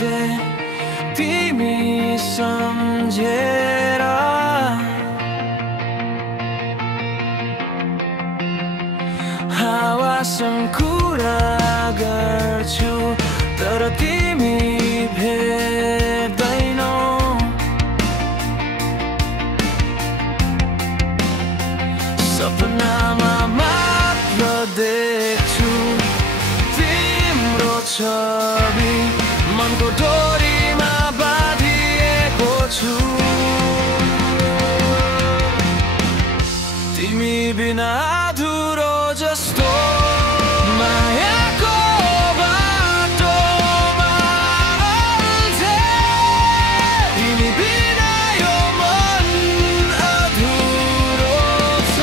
बजे तिमी सम्झेर हावासँग कुरा गर्छु तर तिमी भेट्दैनौ। सपनामा मात्र देख्छु तिम्रो छवि, मनको डोरीमा बाँधिएको छु। तिमी बिना अधुरो जस्तो मायाको बाटोमा अल्झे। तिमी बिना यो मन अधुरो छ।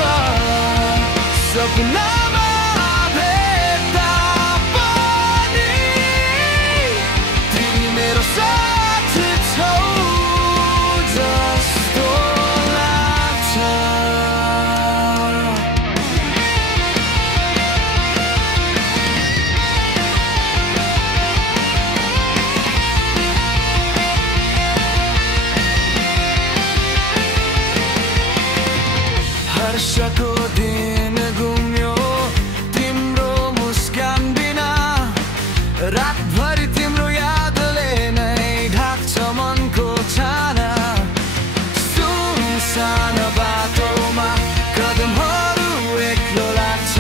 सपनामा भेट्दा पनि तिमी मेरो साथ छौ जस्तो लाग्छ। हर्षको दिन गुम्यो तिम्रो मुस्कान बिना, रातभरि तिम्रो यादले नै ढाक्छ मनको छाना। सुनसान बाटोमा कदमहरू एक्लो लाग्छ,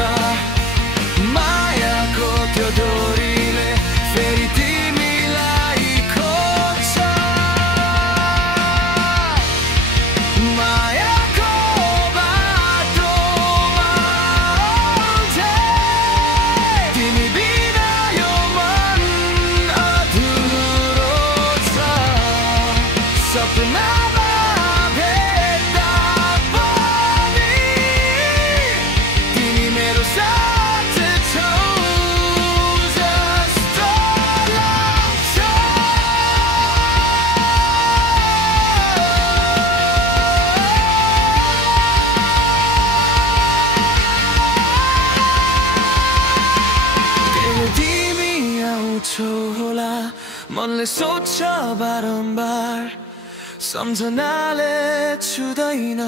मायाको त्यो डोरीले फेरि तिमीलाई खोज्छ। मायाको बाटोमा अल्झे, तिमी बिना यो मन अधुरो छ। सपनामा भेट्दा पनि तिमी मेरो साथ छौ जस्तो लाग्छ। तिमी आउँछौ होला मनले सोच्छ बारम्बार, सम्झनाले छुँदैन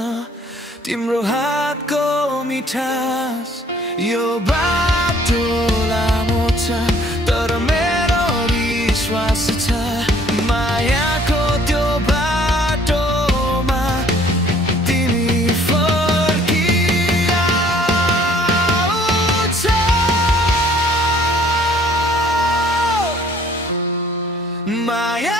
तिम्रो हातको मिठास। यो बाटो लामो छ तर मेरो विश्वास छ, मायाको त्यो बाटोमा तिमी फर्किआउँछौ। माया